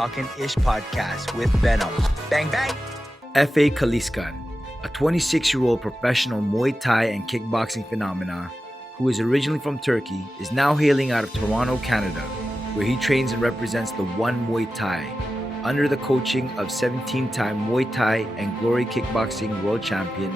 Talkin' Ish podcast with Venom. Bang, bang! Efe Caliskan, a 26-year-old professional Muay Thai and kickboxing phenomena who is originally from Turkey, is now hailing out of Toronto, Canada, where he trains and represents the One Muay Thai under the coaching of 17-time Muay Thai and Glory Kickboxing World Champion,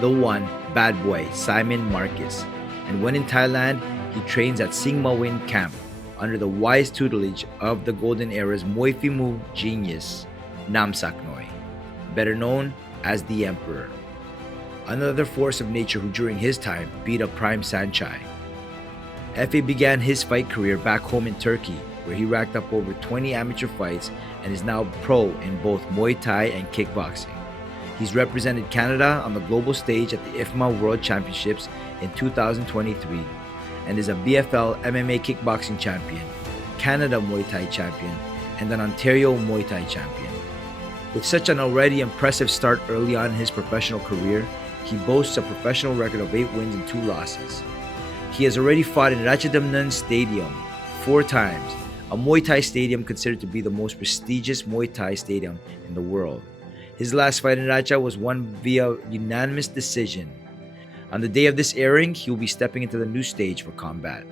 the One Bad Boy Simon Marcus. And when in Thailand, he trains at Singma Win Camp under the wise tutelage of the Golden Era's Muay Thai move genius, Namsak Noy, better known as the Emperor. Another force of nature who during his time beat up Prime Sanchai. Efe began his fight career back home in Turkey, where he racked up over 20 amateur fights and is now pro in both Muay Thai and kickboxing. He's represented Canada on the global stage at the IFMA World Championships in 2023 and is a BFL MMA kickboxing champion, Canada Muay Thai champion, and an Ontario Muay Thai champion. With such an already impressive start early on in his professional career, he boasts a professional record of 8 wins and 2 losses. He has already fought in Ratchadamnern Stadium 4 times, a Muay Thai stadium considered to be the most prestigious Muay Thai stadium in the world. His last fight in Ratcha was won via unanimous decision. On the day of this airing, he will be stepping into the new stage for combat,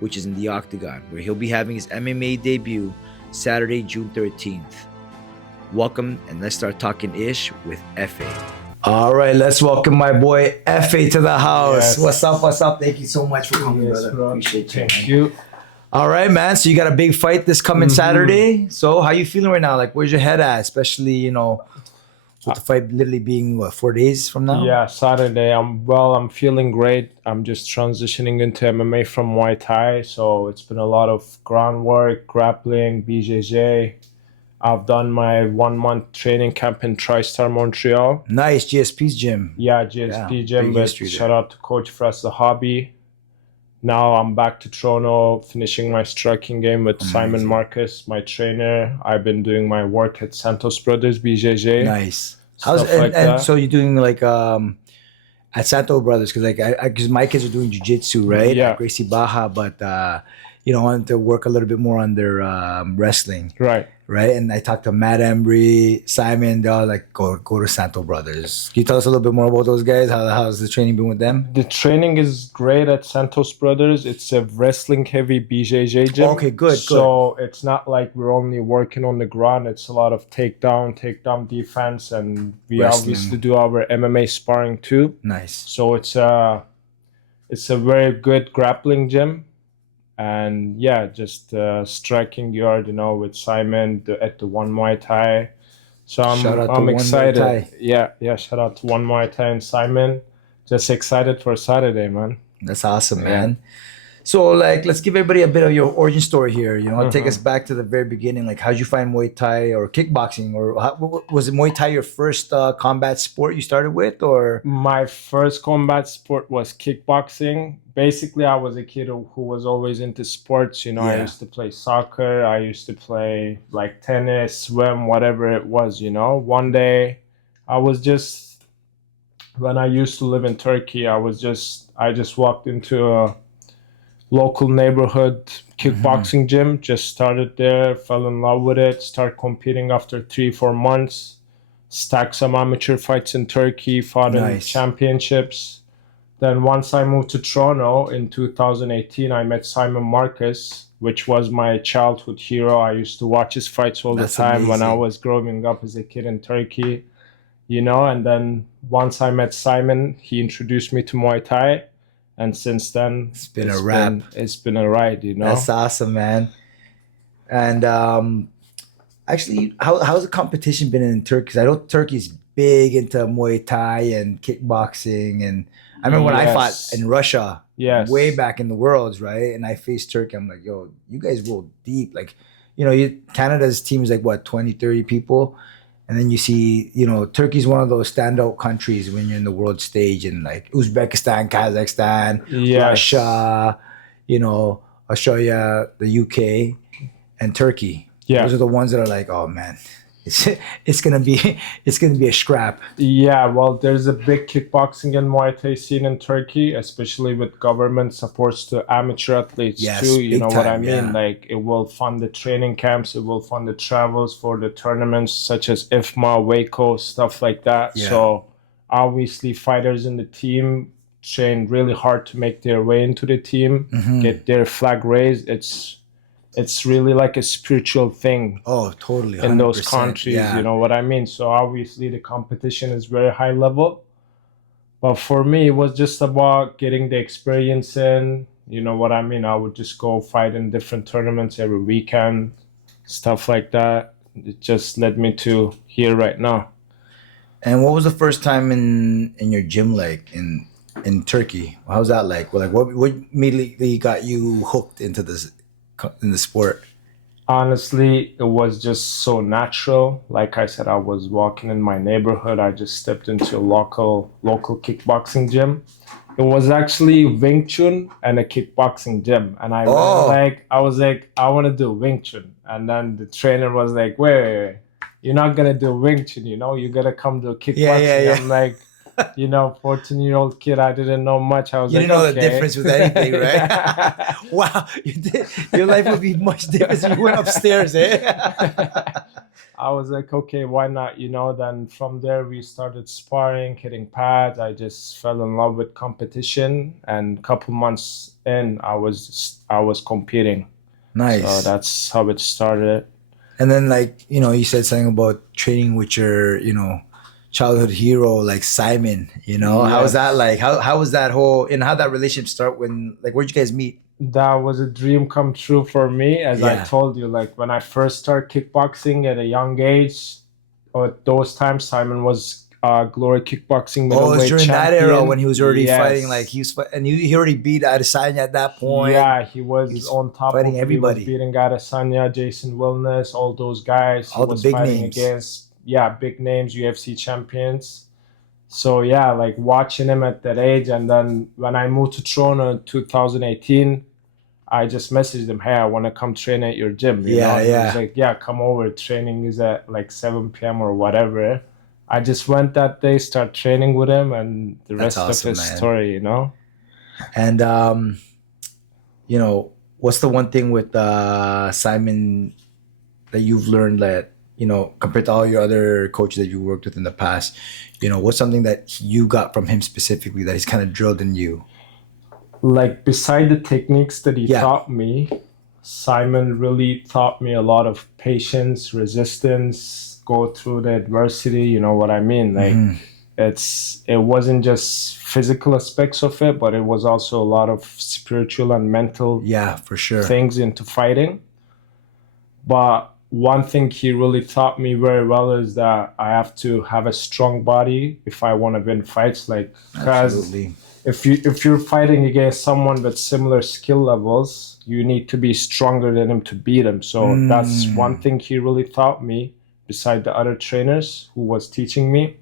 which is in the Octagon, where he'll be having his MMA debut Saturday, June 13th. Welcome, and let's start talking ish with Efe. All right, let's welcome my boy Efe to the house. Yes. What's up? What's up? Thank you so much for coming, Yes, brother. bro. Appreciate you. Thank man. you. All right, man. So you got a big fight this coming Saturday. So how you feeling right now? Like, where's your head at? Especially, with the fight literally being 4 days from now. Yeah, Saturday. I'm feeling great. I'm just transitioning into MMA from Muay Thai, so it's been a lot of groundwork, grappling, BJJ. I've done my 1-month training camp in TriStar Montreal. Nice, GSP's gym. Yeah, GSP Yeah, gym, big but history there. shout out to Coach Fras the Hobby. Now I'm back to Toronto, finishing my striking game with Simon Amazing. Marcus, my trainer. I've been doing my work at Santos Brothers, BJJ. Nice. Stuff like and that. so you're doing like at Santo Brothers because my kids are doing jiu-jitsu, right? Yeah. At Gracie Baja, but I wanted to work a little bit more on their wrestling, Right. right? And I talked to Matt Embry, Simon. They all like go to Santo Brothers. Can you tell us a little bit more about those guys? How's the training been with them? The training is great at Santos Brothers. It's a wrestling heavy BJJ gym. Okay, good. So it's not like we're only working on the ground. It's a lot of takedown defense, and we Wrestling. obviously do our MMA sparring too. Nice. So it's a very good grappling gym. And yeah, just striking yard, with Simon at the One Muay Thai. So Shout out to I'm One Muay excited. Thai. Yeah. Shout out to One Muay Thai and Simon. Just excited for Saturday, man. That's awesome, Yeah. man. So, let's give everybody a bit of your origin story here. Take Mhm. us back to the very beginning. Like, how'd you find Muay Thai or kickboxing, or was it Muay Thai your first combat sport you started with, or? My first combat sport was kickboxing. Basically, I was a kid who was always into sports. I Yeah. used to play soccer. I used to play like tennis, swim, whatever it was. One day, when I used to live in Turkey, I just walked into a local neighborhood kickboxing gym. Just started there, fell in love with it, started competing after 3-4 months, stacked some amateur fights in Turkey, fought in Nice. championships. Then once I moved to Toronto in 2018, I met Simon Marcus, which was my childhood hero. I used to watch his fights all That's the time when I amazing. was growing up as a kid in Turkey. And then once I met Simon, he introduced me to Muay Thai. And since then, It's been a wrap. It's been a ride, That's awesome, man. And actually, how's the competition been in Turkey? 'Cause I know Turkey's big into Muay Thai and kickboxing, and I remember when I fought Yes. in Russia, Yes. way back in the Worlds, right? And I faced Turkey. I'm like, yo, you guys roll deep. Like, Canada's team is like what, 20, 30 people. And then you see, Turkey's one of those standout countries when you're in the world stage, and like Uzbekistan, Kazakhstan, Yes. Russia, Australia, the UK, and Turkey. Yeah. Those are the ones that are like, oh man, it's it's gonna be it's gonna be a scrap. Yeah, well, there's a big kickboxing and Muay Thai scene in Turkey, especially with government supports to amateur athletes Yes, too. You big know what I time. mean? Yeah. Like it will fund the training camps, it will fund the travels for the tournaments such as IFMA, Waco, stuff like that. Yeah. So obviously fighters in the team train really hard to make their way into the team, Hmm. get their flag raised. It's really like a spiritual thing Oh, totally, in those 100%. countries, you Yeah. know what I mean? So obviously the competition is very high level. But for me, it was just about getting the experience in. You know what I mean? I would just go fight in different tournaments every weekend, stuff like that. It just led me to here right now. And what was the first time in your gym like in Turkey? How's that like? Well, like what immediately got you hooked into this in the sport? Honestly, it was just so natural. Like I said, I was walking in my neighborhood. I just stepped into a local kickboxing gym. It was actually Wing Chun and a kickboxing gym. And Oh, I was like, I want to do Wing Chun. And then the trainer was like, wait. You're not gonna do Wing Chun, you know, you gotta come to yeah, yeah, kickboxing. yeah. I'm like, 14-year-old kid, I didn't know much. I was You like, didn't know the okay. difference with anything, right? Wow, you did. Your life would be much different if you went upstairs, eh? I was like, okay, why not? Then from there we started sparring, hitting pads. I just fell in love with competition, and a couple months in, I was competing. So Nice. that's how it started. And then, like, you said something about training with your, childhood hero, like Simon. How was that Yes, like? How was that whole and how that relationship start? Like, where'd you guys meet? that was a dream come true for me. As I Yeah. told you, like when I first started kickboxing at a young age, or at those times, Simon was Glory Kickboxing Oh, it was middleweight during that era when champion. he was already fighting. Like, Yes. and he already beat Adesanya at that point. Yeah, he He was was on top fighting of it. He was everybody, beating Adesanya, Jason Wilness, all those guys. He all the was big fighting names. against, yeah, big names, UFC champions. So yeah, like watching him at that age, and then when I moved to Toronto in 2018, I just messaged him, "Hey, I want to come train at your gym," Yeah, and he was yeah. like, "Yeah, come over. Training is at like 7 p.m. or whatever." I just went that day, start training with him, and the That's rest of awesome, his man. story. And what's the one thing with Simon that you've learned that compared to all your other coaches that you worked with in the past? What's something that you got from him specifically that he's kind of drilled in you? Like beside the techniques that he Yeah. taught me, Simon really taught me a lot of patience, resistance, go through the adversity, you know what I mean? Like Hmm. it wasn't just physical aspects of it, but it was also a lot of spiritual and mental Yeah, for sure. things into fighting. But one thing he really taught me very well is that I have to have a strong body if I want to win fights. Like, because Absolutely. if you're fighting against someone with similar skill levels, you need to be stronger than him to beat him. So that's one Mm. thing he really taught me, beside the other trainers who was teaching me.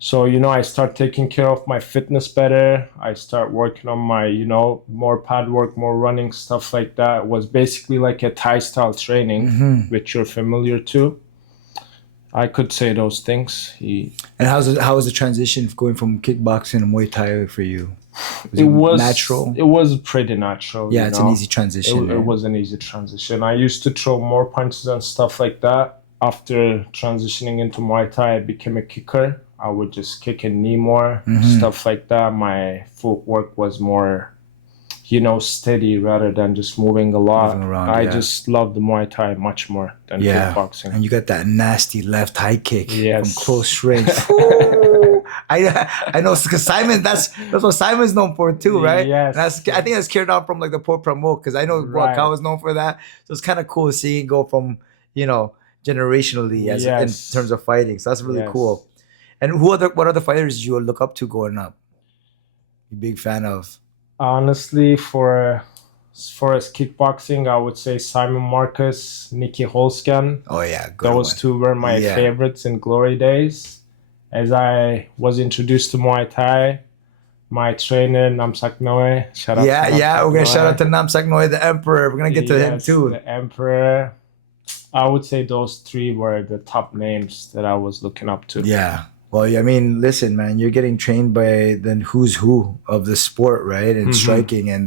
So, I start taking care of my fitness better. I start working on my, more pad work, more running, stuff like that. It was basically like a Thai style training, Hmm. which you're familiar to. I could say those things. And how was the transition going from kickboxing to Muay Thai for you? Was It it was natural? it was pretty natural, Yeah, it's an easy It, transition, it man. was an easy transition. I used to throw more punches and stuff like that. After transitioning into Muay Thai, I became a kicker. I would just kick and knee more, Hmm. stuff like that. My footwork was more, steady rather than just moving a Moving lot. around, I yeah. just love the Muay Thai much more than Yeah. kickboxing. And you got that nasty left high kick from Yes. close range. Whew. I know because Simon, that's what Simon's known for too, right? And Yes. I think that's carried on from like the Port Promote because I know Right. Guacal is known for that. So it's kind of cool seeing it go from, you know, generationally as in terms Yes. of fighting. So that's really Yes. cool. And what other fighters did you look up to growing up? You big fan of? Honestly, for as far as kickboxing, I would say Simon Marcus, Nikki Holskan. Oh yeah, good Those one. two were my Yeah. favorites in glory days. As I was introduced to Muay Thai, my trainer Namsak Noe, shout out to Yeah, yeah. Namsak We're gonna shout out Noe. to Namsak Noy, the Emperor. We're gonna get to him Yes, too. the Emperor. I would say those three were the top names that I was looking up to. Yeah. Well, I mean, listen, man, you're getting trained by the who's who of the sport, right? And striking. And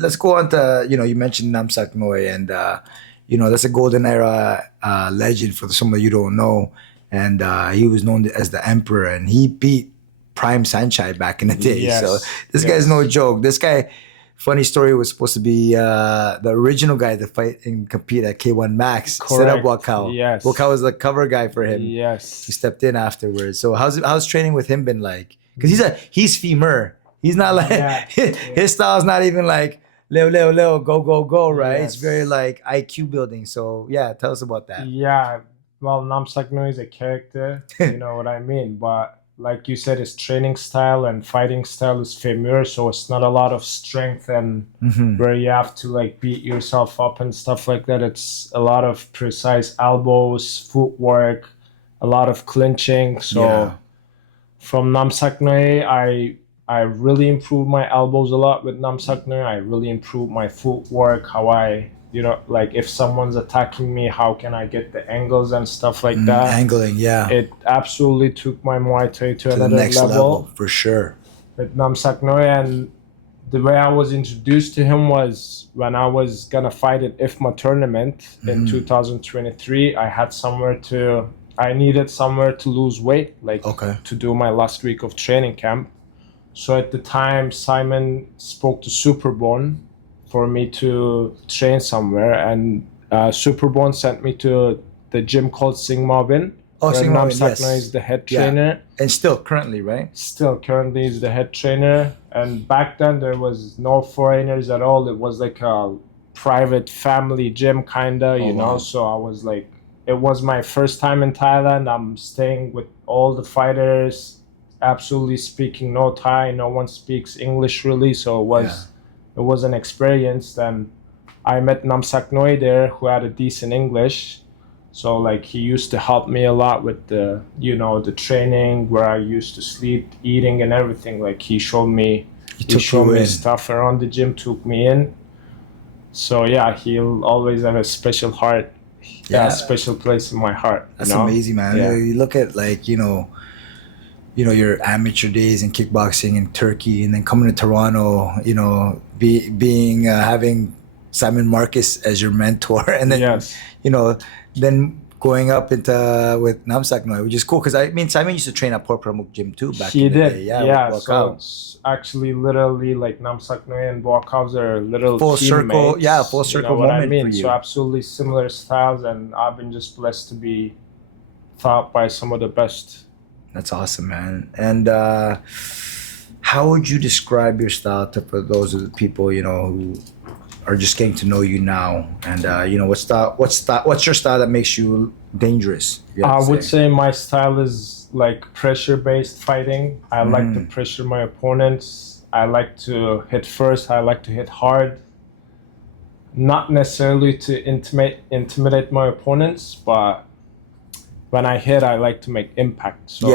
let's go on to, you mentioned Namsak Noy, and, that's a golden era legend for some of you don't know. And he was known as the Emperor, and he beat Prime Sanchai back in the day. Yes, So this guy's no joke. This guy, funny story, was supposed to be the original guy to fight and compete at K1 Max. Set up Correct. Wakao. Yes. Wakao was the cover guy for him. Yes. He stepped in afterwards. So how's training with him been like? Because he's femur. He's not like his style's not even like leo go, right? Yes. It's very like IQ building. So yeah, tell us about that. Yeah. Well, Namsak No is a character, you know what I mean. But like you said, his training style and fighting style is femur, so it's not a lot of strength and where you have to like beat yourself up and stuff like that. It's a lot of precise elbows, footwork, a lot of clinching. So from Namsak Noe, I really improved my elbows a lot with Namsak Noe. I really improved my footwork, how I, like if someone's attacking me, how can I get the angles and stuff like that. Angling, yeah. It absolutely took my Muay Thai to the another next level, for sure. with Namsak Noe. And the way I was introduced to him was when I was gonna fight at IFMA tournament in 2023. I needed somewhere to lose weight, like to do my last week of training camp. So at the time, Simon spoke to Superbone for me to train somewhere, and Superbone sent me to the gym called Singmabin. Namsak Noe is the head trainer. And still currently, right? Still currently is the head trainer. And back then there was no foreigners at all. It was like a private family gym kinda, you know. So I was like, it was my first time in Thailand. I'm staying with all the fighters, absolutely speaking no Thai. No one speaks English really. So it was an experience. Then I met Namsak Noe there, who had a decent English. So like he used to help me a lot with the training, where I used to sleep, eating and everything. Like he showed me stuff around the gym, took me in. So yeah, he'll always have a special heart. Yeah, a special place in my heart. That's amazing, man. Yeah. You look at like, your amateur days in kickboxing in Turkey, and then coming to Toronto, having Simon Marcus as your mentor, and then then going up into with Namsak Noe, which is cool because Simon used to train at Port Pramuk Gym too back in the day. Yeah, so it's actually literally like Namsak Noe and Boakavs are little full circle. teammates, Yeah, full circle what moment I mean? for you. So absolutely similar styles, and I've been just blessed to be taught by some of the best. That's awesome, man. And how would you describe your style for those of the people who are just getting to know you now? And what's your style that makes you dangerous? I would say my style is like pressure-based fighting. I like to pressure my opponents. I like to hit first. I like to hit hard. Not necessarily to intimidate my opponents, but when I hit, I like to make impact. So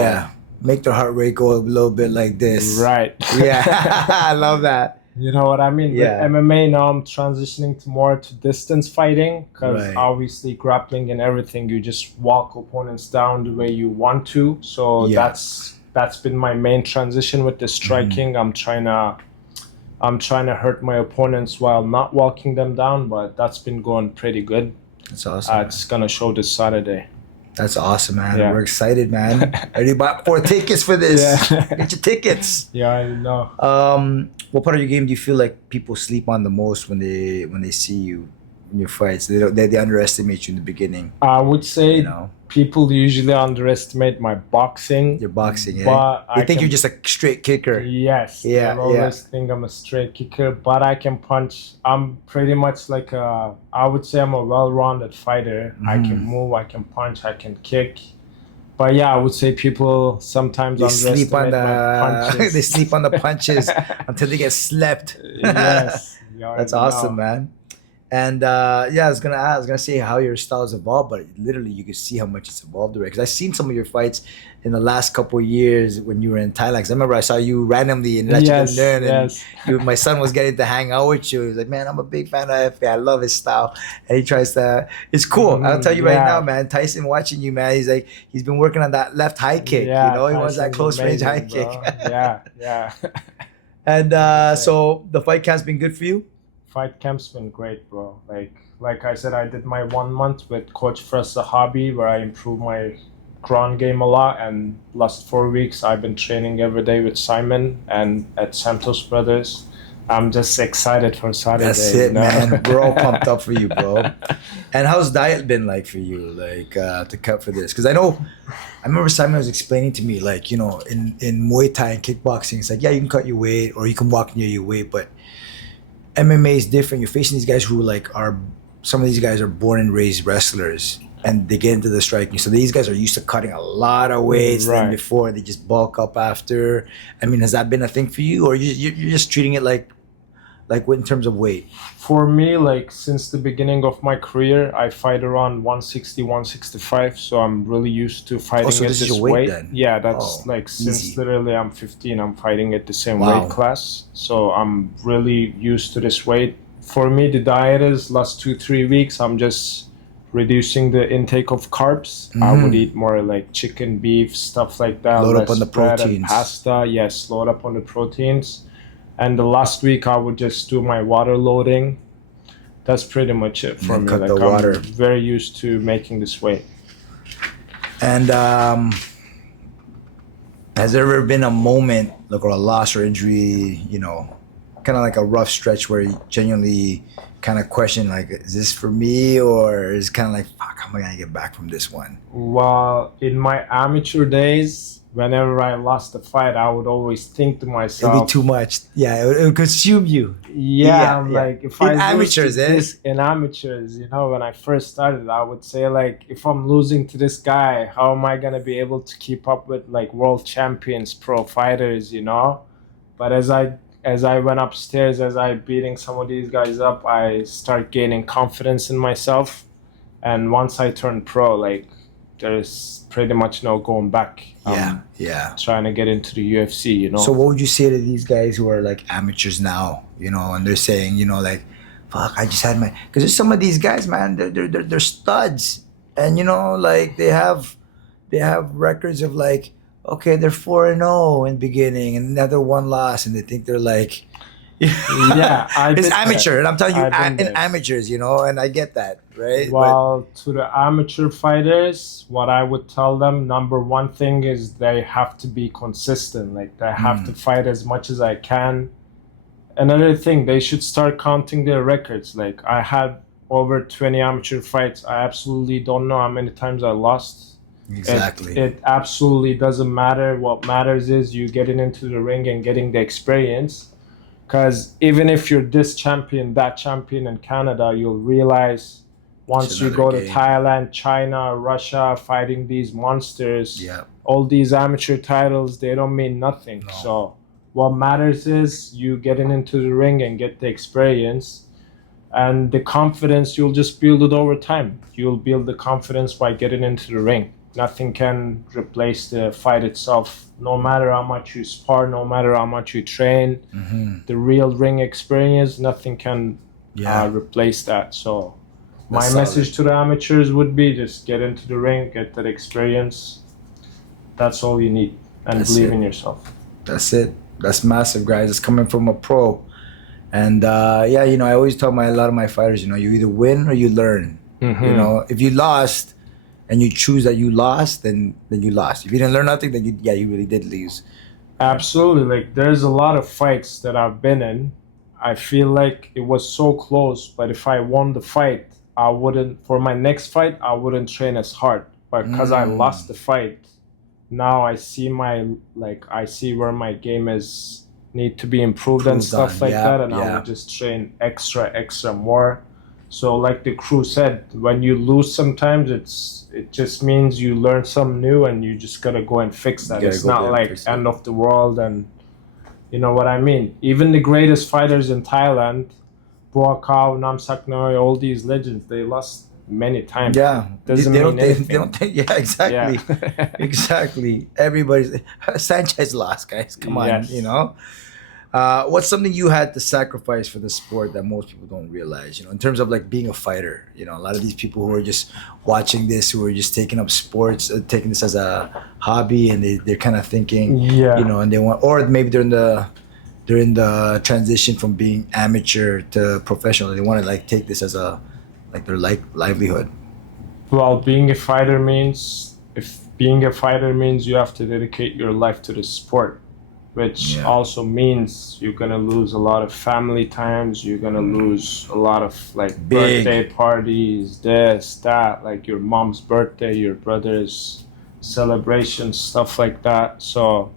make their heart rate go a little bit like this. Right. Yeah, I love that. You know what I mean? Yeah. With MMA now, I'm transitioning more to distance fighting, because obviously grappling and everything, you just walk opponents down the way you want to. So that's been my main transition with the striking. I'm trying to hurt my opponents while not walking them down, but that's been going pretty good. That's awesome. It's gonna show this Saturday. That's awesome, man. Yeah. We're excited, man. Already bought 4 tickets for this. Yeah. Get your tickets. Yeah, I know. What part of your game do you feel like people sleep on the most when they see you in your fights? They underestimate you in the beginning. I would say people usually underestimate my boxing. Your boxing, yeah. But they think you're just a straight kicker. Yes. Yeah. They always think I'm a straight kicker, but I can punch. I'm pretty much like I would say I'm a well-rounded fighter. I can move, I can punch, I can kick. But yeah, I would say people sometimes underestimate my punches. They sleep on the punches until they get slept. Yes. That's awesome, man. And yeah, I was gonna say how your style's evolved, but literally you can see how much it's evolved already. Because I've seen some of your fights in the last couple of years when you were in Thailand. 'Cause I remember I saw you randomly in Yes, Ratchet, and yes. my son was getting to hang out with you. He was like, "Man, I'm a big fan of Efe. I love his style." And he tries to. It's cool. I'll tell you right now, Yeah, man. Tyson watching you, man. He's like he's been working on that left high kick. You yeah. know, he wants that Tyson's close range high amazing, kick. bro. Yeah, yeah. And Amazing. so the fight camp's been good for you. Fight camp's been great, bro. Like I said, I did my 1 month with Coach Fresh Hobby where I improved my ground game a lot. And last 4 weeks, I've been training every day with Simon and at Santos Brothers. I'm just excited for Saturday. That's it, man. We're all pumped up for you, bro. And how's diet been like for you, like to cut for this? Because I remember Simon was explaining to me, like in Muay Thai and kickboxing, it's like yeah, you can cut your weight or you can walk near your weight, but MMA is different. You're facing these guys who some of these guys are born and raised wrestlers, and they get into the striking. So these guys are used to cutting a lot of weights. Then Right. before they just bulk up after. I mean, has that been a thing for you, or you're just treating it like in terms of weight? For me, like since the beginning of my career, I fight around 160, 165. So I'm really used to fighting So at this is this your weight weight. then? Yeah, that's Oh, like since easy. literally I'm 15, I'm fighting at the same Wow. weight class. So I'm really used to this weight. For me, the diet is last 2, 3 weeks, I'm just reducing the intake of carbs. I would eat more like chicken, beef, stuff like that. Load up Less on the bread and proteins. pasta. Yes, load up on the proteins. And the last week I would just do my water loading. That's pretty much it for then me. cut Like the water. I'm very used to making this weight. And has there ever been a moment, like, or a loss or injury, kind of like a rough stretch where you genuinely kind of question, like, is this for me, or is kind of like, fuck, how am I gonna get back from this one? While in my amateur days, whenever I lost a fight, I would always think to It'll be myself, too much. Yeah, it would consume you. yeah, I'm Yeah. like, if In I lose amateurs, to eh? this in amateurs, when I first started, I would say like, if I'm losing to this guy, how am I gonna be able to keep up with like world champions, pro fighters? But as I went upstairs, as I beating some of these guys up, I start gaining confidence in myself. And once I turned pro, like there's pretty much no going back. Yeah. Trying to get into the UFC. So what would you say to these guys who are like amateurs now, and they're saying, like, fuck, I just had because there's some of these guys, man, they're studs, and like they have records of like, okay, they're 4-0 in the beginning and another one loss, and they think they're like, Yeah, I've it's been amateur, there. and I'm telling you, I've been in there. amateurs, and I get that, right? But Well, to the amateur fighters, what I would tell them, number one thing is they have to be consistent. Like they have to fight as much as I can. Another thing, they should start counting their records. Like I had over 20 amateur fights. I absolutely don't know how many times I lost. exactly, It absolutely doesn't matter. What matters is you getting into the ring and getting the experience. Because even if you're this champion, that champion in Canada, you'll realize once you another go to game. Thailand, China, Russia, fighting these monsters, Yeah. all these amateur titles, they don't mean nothing. No. So what matters is you getting into the ring and get the experience. And the confidence, you'll just build it over time. You'll build the confidence by getting into the ring. Nothing can replace the fight itself. No matter how much you spar, no matter how much you train, the real ring experience, nothing can replace that. So my That's message to the amateurs would be just get into the ring, get that experience. That's all you need. And That's believe it. in yourself. That's it. That's massive, guys. It's coming from a pro. And I always tell a lot of my fighters, you either win or you learn. If you lost and you choose that you lost, then you lost. If you didn't learn nothing, then you really did lose. Absolutely. Like there's a lot of fights that I've been in. I feel like it was so close, but if I won the fight, for my next fight, I wouldn't train as hard. But because I lost the fight, now I see I see where my game is need to be improved and stuff like that. And I would just train extra more. So like the crew said, when you lose sometimes it just means you learn something new and you just gotta go and fix that. It's not like end of the world, and you know what I mean. Even the greatest fighters in Thailand, Buakaw, Namsak Noy, all these legends, they lost many times. Yeah, Doesn't they mean don't. They anything. don't think. Yeah, exactly, Yeah. exactly. Everybody's Sanchez lost, guys. Come on, you Yes. know. What's something you had to sacrifice for the sport that most people don't realize? You know, in terms of like being a fighter. You know, a lot of these people who are just watching this, who are just taking up sports, taking this as a hobby, and they're kind of thinking, you Yeah. know, and they want, or maybe they're in the transition from being amateur to professional. They want to like take this as a like their like livelihood. Well, being a fighter means you have to dedicate your life to the sport, which Yeah. also means you're gonna lose a lot of family times. You're gonna lose a lot of like Big. birthday parties, this, that, like your mom's birthday, your brother's celebrations, stuff like that. So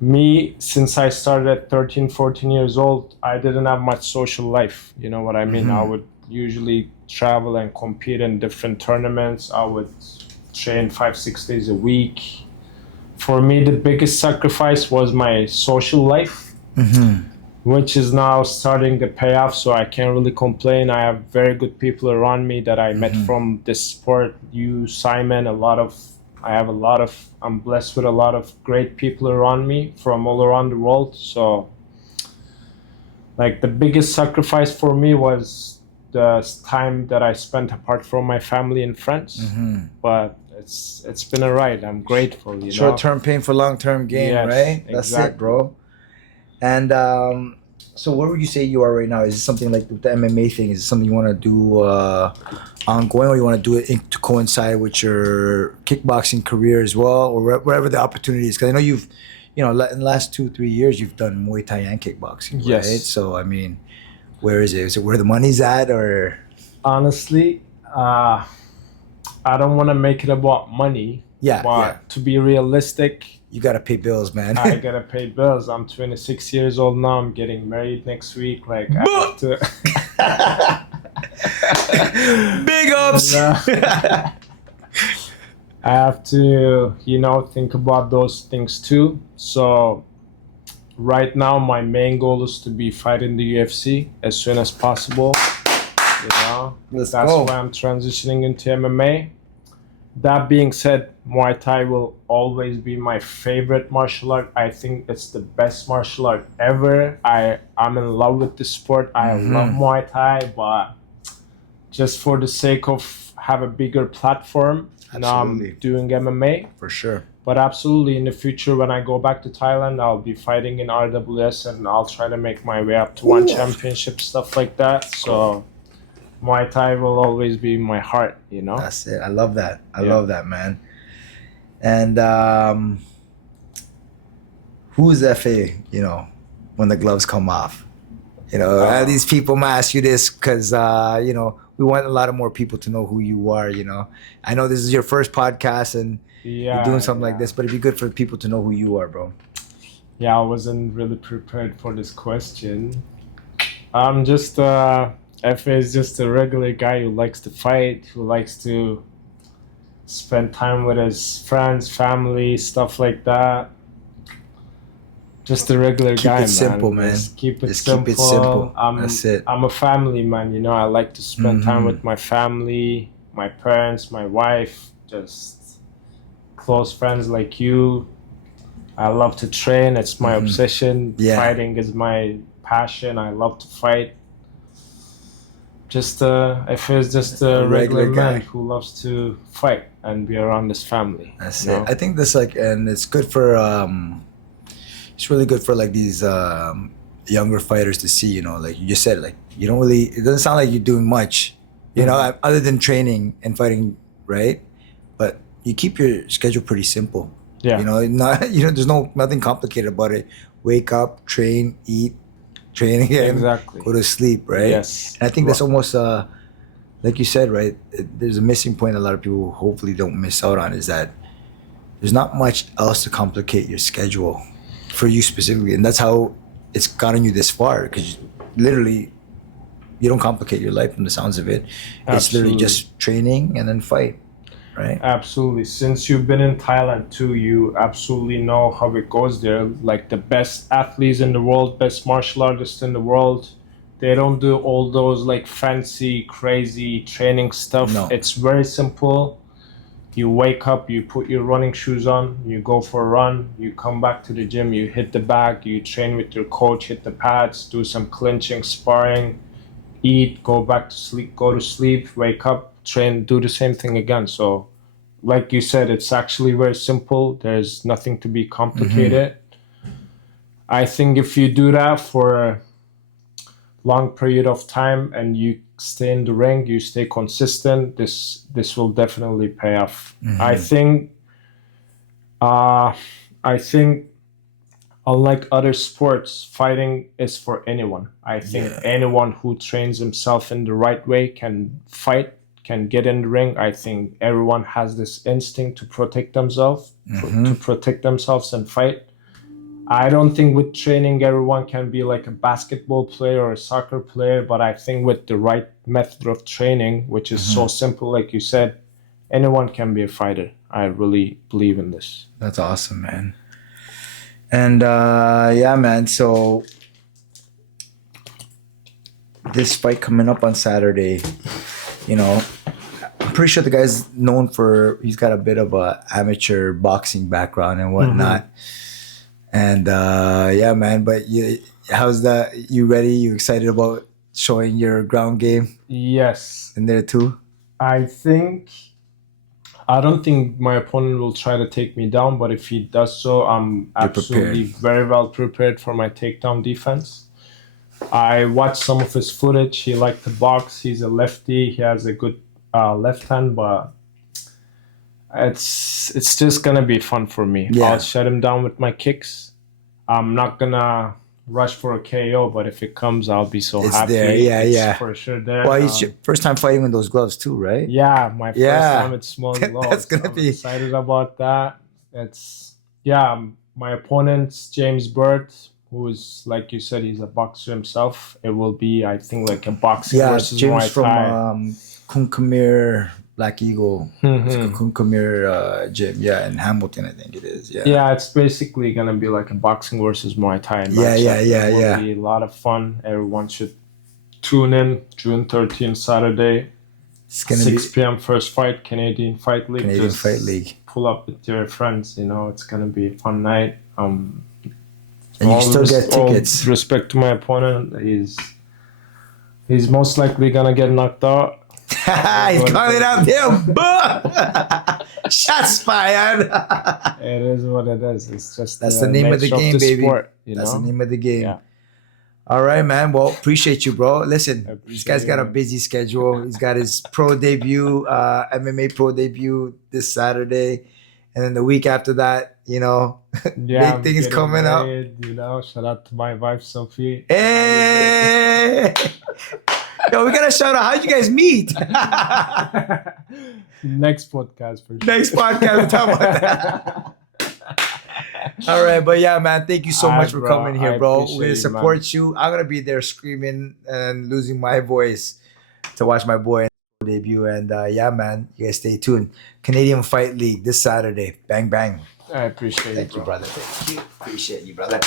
me, since I started at 13, 14 years old, I didn't have much social life. You know what I mean? I Mhm. would usually travel and compete in different tournaments. I would train 5, 6 days a week. For me, the biggest sacrifice was my social life, Mhm. which is now starting to pay off. So I can't really complain. I have very good people around me that I met Mhm. from this sport. You, Simon, I'm blessed with a lot of great people around me from all around the world. So, like, the biggest sacrifice for me was the time that I spent apart from my family and friends. Mhm. But it's been a ride. I'm grateful, you Short know. term pain for long term gain, Yes, right? That's it, exactly. bro. And so, where would you say you are right now? Is it something like with the MMA thing? Is it something you want to do ongoing, or you want to do it to coincide with your kickboxing career as well, or wherever the opportunity is? Because I know you've, in the last 2 3 years, you've done Muay Thai and kickboxing, right? Yes. So, I mean, where is it? Is it where the money's at, or Honestly, I don't want to make it about money, yeah, yeah, but to be realistic, you got to pay bills, man. I gotta pay bills. I'm 26 years old now. I'm getting married next week. Like I have to. Big ups. No. I have to, think about those things too. So right now, my main goal is to be fighting the UFC as soon as possible. Let's That's go. why I'm transitioning into MMA. That being said, Muay Thai will always be my favorite martial art. I think it's the best martial art ever. I'm in love with the sport. I love Mhm. Muay Thai, but just for the sake of have a bigger platform, now I'm Absolutely. doing MMA. For sure. But absolutely, in the future, when I go back to Thailand, I'll be fighting in RWS and I'll try to make my way up to one Ooh. championship, stuff like that. So Muay Thai will always be in my heart. That's it. I love that. I Yeah. love that, man. And who's Efe, when the gloves come off? These people might ask you this because, we want a lot of more people to know who you are. I know this is your first podcast and you're doing something like this, but it'd be good for people to know who you are, bro. Yeah, I wasn't really prepared for this question. I'm just Efe is just a regular guy who likes to fight, who likes to spend time with his friends, family, stuff like that. Just a regular Keep guy, it simple, man. Just keep it Just simple. keep it simple. That's it. I'm a family man. I like to spend time Mhm. with my family, my parents, my wife, just close friends like you. I love to train. It's my obsession. Yeah. Fighting is my passion. I love to fight. If he's just a regular man guy. who loves to fight and be around his family. That's it. I think this and it's good for it's really good for like these younger fighters to see, like you just said, like you don't really, it doesn't sound like you're doing much, other than training and fighting, right? But you keep your schedule pretty simple. Yeah. Not there's nothing complicated about it. Wake up, train, eat, train again, Exactly. go to sleep, right? Yes. And I think that's almost like you said, right? There's a missing point a lot of people hopefully don't miss out on, is that there's not much else to complicate your schedule for you specifically, and that's how it's gotten you this far, because literally you don't complicate your life from the sounds of it. It's literally just training and then fight, right? Absolutely. Since you've been in Thailand too, you absolutely know how it goes there. Like the best athletes in the world, best martial artists in the world, They don't do all those like fancy, crazy training stuff. No. It's very simple. You wake up, you put your running shoes on, you go for a run, you come back to the gym, you hit the bag, you train with your coach, hit the pads, do some clinching, sparring, eat, go back to sleep, go to sleep, wake up, train, do the same thing again. So, like you said, it's actually very simple. There's nothing to be complicated. I think if you do that for a long period of time and you stay in the ring, you stay consistent, this will definitely pay off. I think unlike other sports, fighting is for anyone. I think anyone who trains himself in the right way can fight, can get in the ring. I think everyone has this instinct to protect themselves, and fight. I don't think with training everyone can be like a basketball player or a soccer player, but I think with the right method of training, which is so simple, like you said, anyone can be a fighter. I really believe in this. That's awesome, man. And yeah, man. So this fight coming up on Saturday, you know, I'm pretty sure the guy's known for, he's got a bit of a amateur boxing background and whatnot. And yeah, man. But how's that? You ready? You excited about showing your ground game? Yes. In there too? I don't think my opponent will try to take me down, but if he does so, I'm absolutely very well prepared for my takedown defense. I watched some of his footage. He liked to box. He's a lefty. He has a good left hand, but it's just gonna be fun for me. I'll shut him down with my kicks. I'm not gonna rush for a KO, but if it comes, I'll be so happy. It's for sure there. Well, it's your first time fighting with those gloves too, right? Yeah, my first time with small gloves. That's gonna be excited about that. My opponent's James Bird, who is, like you said, he's a boxer himself. It will be, I think, like a boxing versus James Muay Thai. From Kunkamir Black Eagle. It's a Kunkamir gym, in Hamilton, I think it is. Yeah, it's basically gonna be like a boxing versus Muay Thai. It will be a lot of fun. Everyone should tune in. June 13th, Saturday. It's gonna 6 p.m. first fight, Canadian Fight League. Pull up with your friends. It's gonna be a fun night. And you still get tickets. All respect to my opponent, he's most likely gonna get knocked out. He's calling out him. Shots fired. It is what it is. It's just that's the name of the game, baby. Sport, that's the name of the game. Yeah. All right, man. Well, appreciate you, bro. Listen, this guy's got a busy schedule. He's got his pro debut, MMA pro debut this Saturday, and then the week after that, big things coming married, up. Shout out to my wife Sophie. Hey. Yo, we gotta shout out. How'd you guys meet? Next podcast for sure. Next podcast, we'll talk about that. All right, but yeah, man, thank you so much for coming here, bro. We're gonna support you. I'm gonna be there screaming and losing my voice to watch my boy debut. And yeah, man, you guys stay tuned. Canadian Fight League this Saturday. Bang bang. I appreciate it. Thank you, brother. Thank you. Appreciate you, brother.